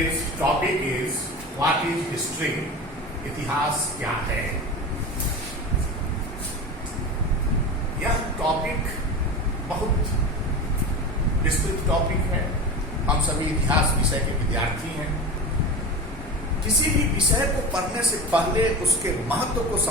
Today's topic is what is history? इतिहास क्या है? यह टॉपिक बहुत विस्तृत टॉपिक है। हम सभी इतिहास विषय के विद्यार्थी हैं। किसी भी विषय को पढ़ने से पहले उसके महत्व को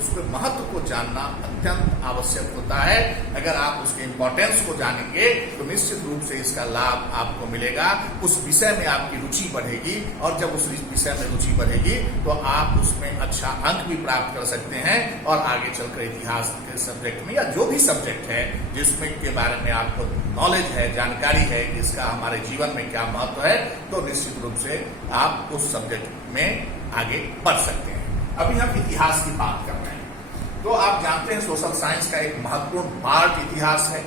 उसके महत्व को जानना अत्यंत आवश्यक होता है। अगर आप उसके इम्पोर्टेंस को जानेंगे तो निश्चित रूप से इसका लाभ आपको मिलेगा। उस विषय में आपकी रुचि बढ़ेगी और जब उस विषय में रुचि बढ़ेगी तो आप उसमें अच्छा अंक भी प्राप्त कर सकते हैं और आगे चलकर इतिहास के सब्जेक्ट में या जो भी सब्जेक्ट है जिसमें के बारे में आपको नॉलेज है, जानकारी है, इसका हमारे जीवन में क्या महत्व है, तो निश्चित रूप से आप उस सब्जेक्ट में आगे बढ़ सकते हैं। अभी हम इतिहास की बात कर रहे हैं। तो आप जानते हैं सोशल साइंस का एक महत्वपूर्ण पार्ट इतिहास है।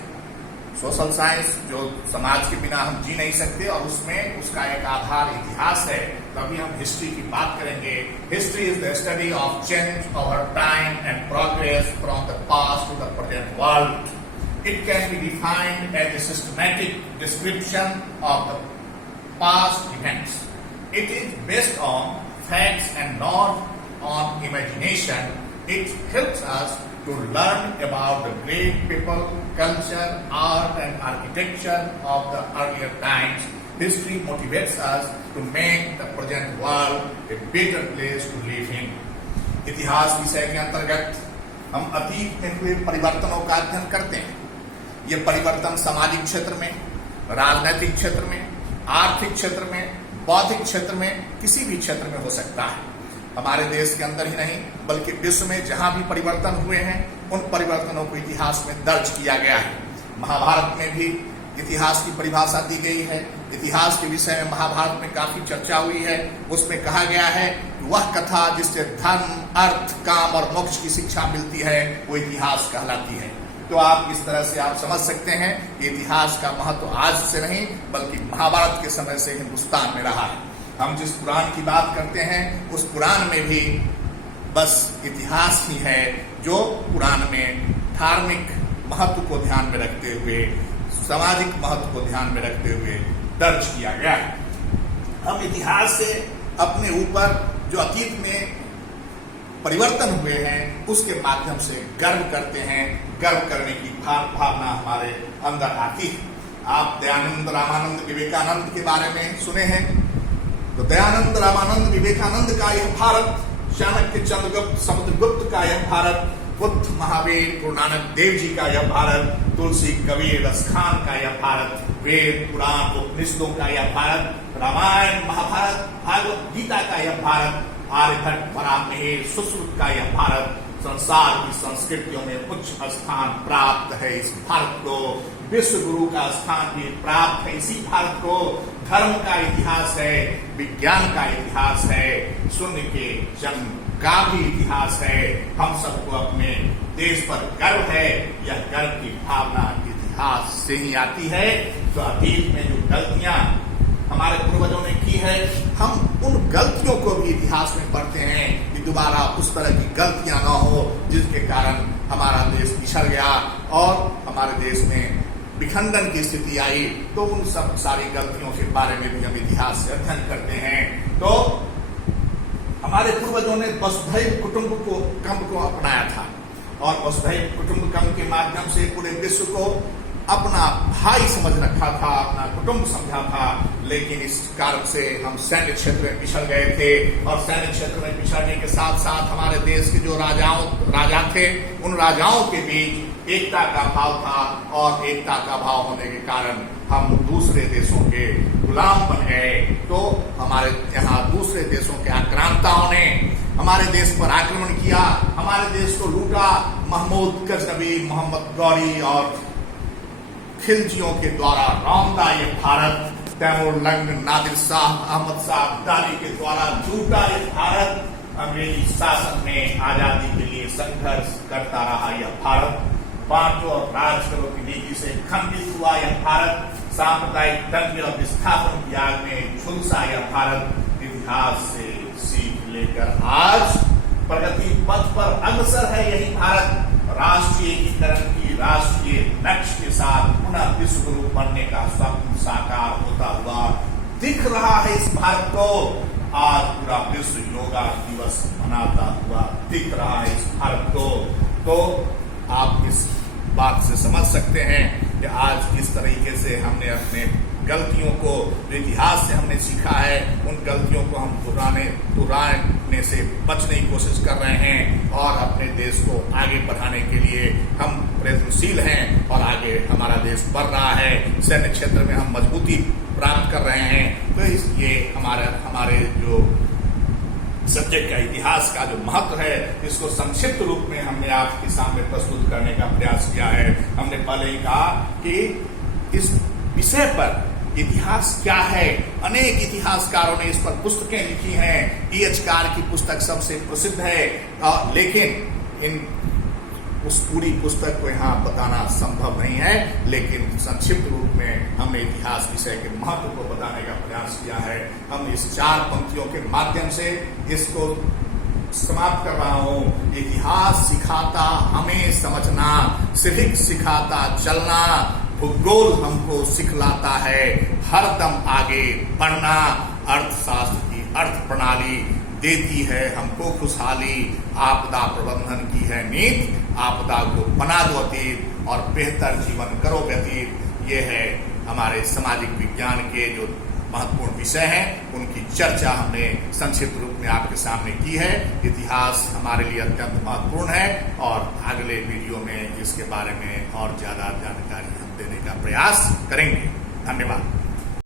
सोशल साइंस जो समाज के बिना हम जी नहीं सकते और उसमें उसका एक आधार इतिहास है। तो अभी हम हिस्ट्री की बात करेंगे। History is the study of change over time and progress from the past to the present world. It can be defined as a systematic description of the past events. It is based on facts and not on imagination. It helps us to learn about the great people, culture, art and architecture of the earlier times. History motivates us to make the present world a better place to live in. इतिहास विषय के अंतर्गत हम अतीत में हुए परिवर्तनों का अध्ययन करते हैं। ये परिवर्तन सामाजिक क्षेत्र में, राजनैतिक क्षेत्र में, आर्थिक क्षेत्र में, बौद्धिक क्षेत्र में, किसी भी क्षेत्र में हो सकता है। हमारे देश के अंदर ही नहीं बल्कि विश्व में जहां भी परिवर्तन हुए हैं उन परिवर्तनों को इतिहास में दर्ज किया गया है। महाभारत में भी इतिहास की परिभाषा दी गई है। इतिहास के विषय में महाभारत में काफी चर्चा हुई है। उसमें कहा गया है कि वह कथा जिससे धर्म, अर्थ, काम और मोक्ष की शिक्षा मिलती है वो इतिहास कहलाती है। तो आप इस तरह से आप समझ सकते हैं कि इतिहास का महत्व आज से नहीं बल्कि महाभारत के समय से हिंदुस्तान में रहा है। हम जिस पुराण की बात करते हैं उस पुराण में भी बस इतिहास ही है जो पुराण में धार्मिक महत्व को ध्यान में रखते हुए, सामाजिक महत्व को ध्यान में रखते हुए दर्ज किया गया है। हम इतिहास से अपने ऊपर जो अतीत में परिवर्तन हुए हैं उसके माध्यम से गर्व करते हैं। गर्व करने की भावना हमारे अंदर आती है। आप दयानंद, रामानंद, विवेकानंद के बारे में सुने हैं। तो दयानंद, रामानंद, विवेकानंद का यह भारत, चाणक्य, चंद्रगुप्त, समुद्रगुप्त का यह भारत, बुद्ध, महावीर, गुरु नानक देव जी का यह भारत, तुलसी, कबीर, रसखान का यह भारत, वेद, पुराण, उपनिषदों का यह भारत, रामायण, महाभारत, भागवत गीता का यह भारत, आर्यभट्ट, वराहमिहिर, सुश्रुत का यह भारत, संसार की संस्कृतियों में उच्च स्थान प्राप्त है। इस भारत को विश्व गुरु का स्थान भी प्राप्त है। इसी भारत को धर्म का इतिहास है, विज्ञान का इतिहास है, शून्य के जन्म का भी इतिहास है। हम सबको अपने देश पर गर्व है। यह गर्व की भावना इतिहास से ही आती है। तो अतीत में जो गलतियां हमारे पूर्वजों ने की है हम उन गलतियों को भी इतिहास में पढ़ते हैं कि दोबारा उस तरह की गलतियां न हो जिसके कारण हमारा देश पिछड़ गया और हमारे देश में विखंडन की स्थिति आई। तो उन सब सारी गलतियों के बारे में भी हम इतिहास से अध्ययन करते हैं। तो हमारे पूर्वजों ने वसुधैव कुटुंबकम को अपनाया था और वसुधैव कुटुंबकम के माध्यम से पूरे विश्व को अपना भाई समझ रखा था, अपना कुटुंब समझा था। लेकिन इस कारण से हम सैन्य क्षेत्र में पिछड़ गए थे और सैन्य क्षेत्र में पिछड़ने के साथ साथ हमारे देश के जो राजा थे उन राजाओं के बीच एकता का भाव था और एकता का भाव होने के कारण हम दूसरे देशों के गुलाम बन गए। तो हमारे यहाँ दूसरे देशों के आक्रांताओं ने हमारे देश पर आक्रमण किया, हमारे देश को लूटा। महमूद गजनवी, मोहम्मद गौरी और खिलजियों के द्वारा रौंदा ये भारत, तैमूर लंग, नादिर शाह, अहमद शाह अब्दाली के द्वारा लूटा ये भारत। अंग्रेजी शासन में आजादी के लिए संघर्ष करता रहा यह भारत। बांटो और राज करो की नीति से खंडित हुआ यह भारत। सांप्रदायिक दंगे और विस्थापन की आग में झुलसा यह भारत। इतिहास से सीख लेकर आज प्रगति पथ पर अग्रसर है यही भारत। राष्ट्रीय एकीकरण की राष्ट्रीय लक्ष्य के साथ पुनः विश्व गुरु बनने का स्वप्न साकार होता हुआ दिख रहा है इस भारत को। आज पूरा विश्व योगा दिवस मनाता हुआ दिख रहा है इस भारत को। तो आप इस बात से समझ सकते हैं कि आज किस तरीके से हमने अपने गलतियों को, जो इतिहास से हमने सीखा है, उन गलतियों को हम दोहराने से बचने की कोशिश कर रहे हैं और अपने देश को आगे बढ़ाने के लिए हम प्रयत्नशील हैं और आगे हमारा देश बढ़ रहा है। सैन्य क्षेत्र में हम मजबूती प्राप्त कर रहे हैं। तो ये हमारे जो सब्जेक्ट का, इतिहास का जो महत्व है, इसको संक्षिप्त रूप में हमने आपके सामने प्रस्तुत करने का प्रयास किया है। हमने पहले ही कहा कि इस विषय पर इतिहास क्या है, अनेक इतिहासकारों ने इस पर पुस्तकें लिखी हैं। E.H. कार की पुस्तक सबसे प्रसिद्ध है, लेकिन उस पूरी पुस्तक को यहाँ बताना संभव नहीं है। लेकिन संक्षिप्त रूप में हमने इतिहास विषय के महत्व को बताने का प्रयास किया है। हम इस 4 पंक्तियों के माध्यम से इसको समाप्त कर रहा हूं। इतिहास सिखाता हमें समझना, सिविक सिखाता चलना, भूगोल हमको सिखलाता है हरदम आगे बढ़ना, अर्थशास्त्र की अर्थ प्रणाली देती है हमको खुशहाली, आपदा प्रबंधन की है नीति, आपदा को बना दो अतीत और बेहतर जीवन करो व्यतीत। ये है हमारे सामाजिक विज्ञान के जो महत्वपूर्ण विषय हैं, उनकी चर्चा हमने संक्षिप्त रूप में आपके सामने की है। इतिहास हमारे लिए अत्यंत महत्वपूर्ण है और अगले वीडियो में इसके बारे में और ज्यादा जानकारी हम देने का प्रयास करेंगे। धन्यवाद।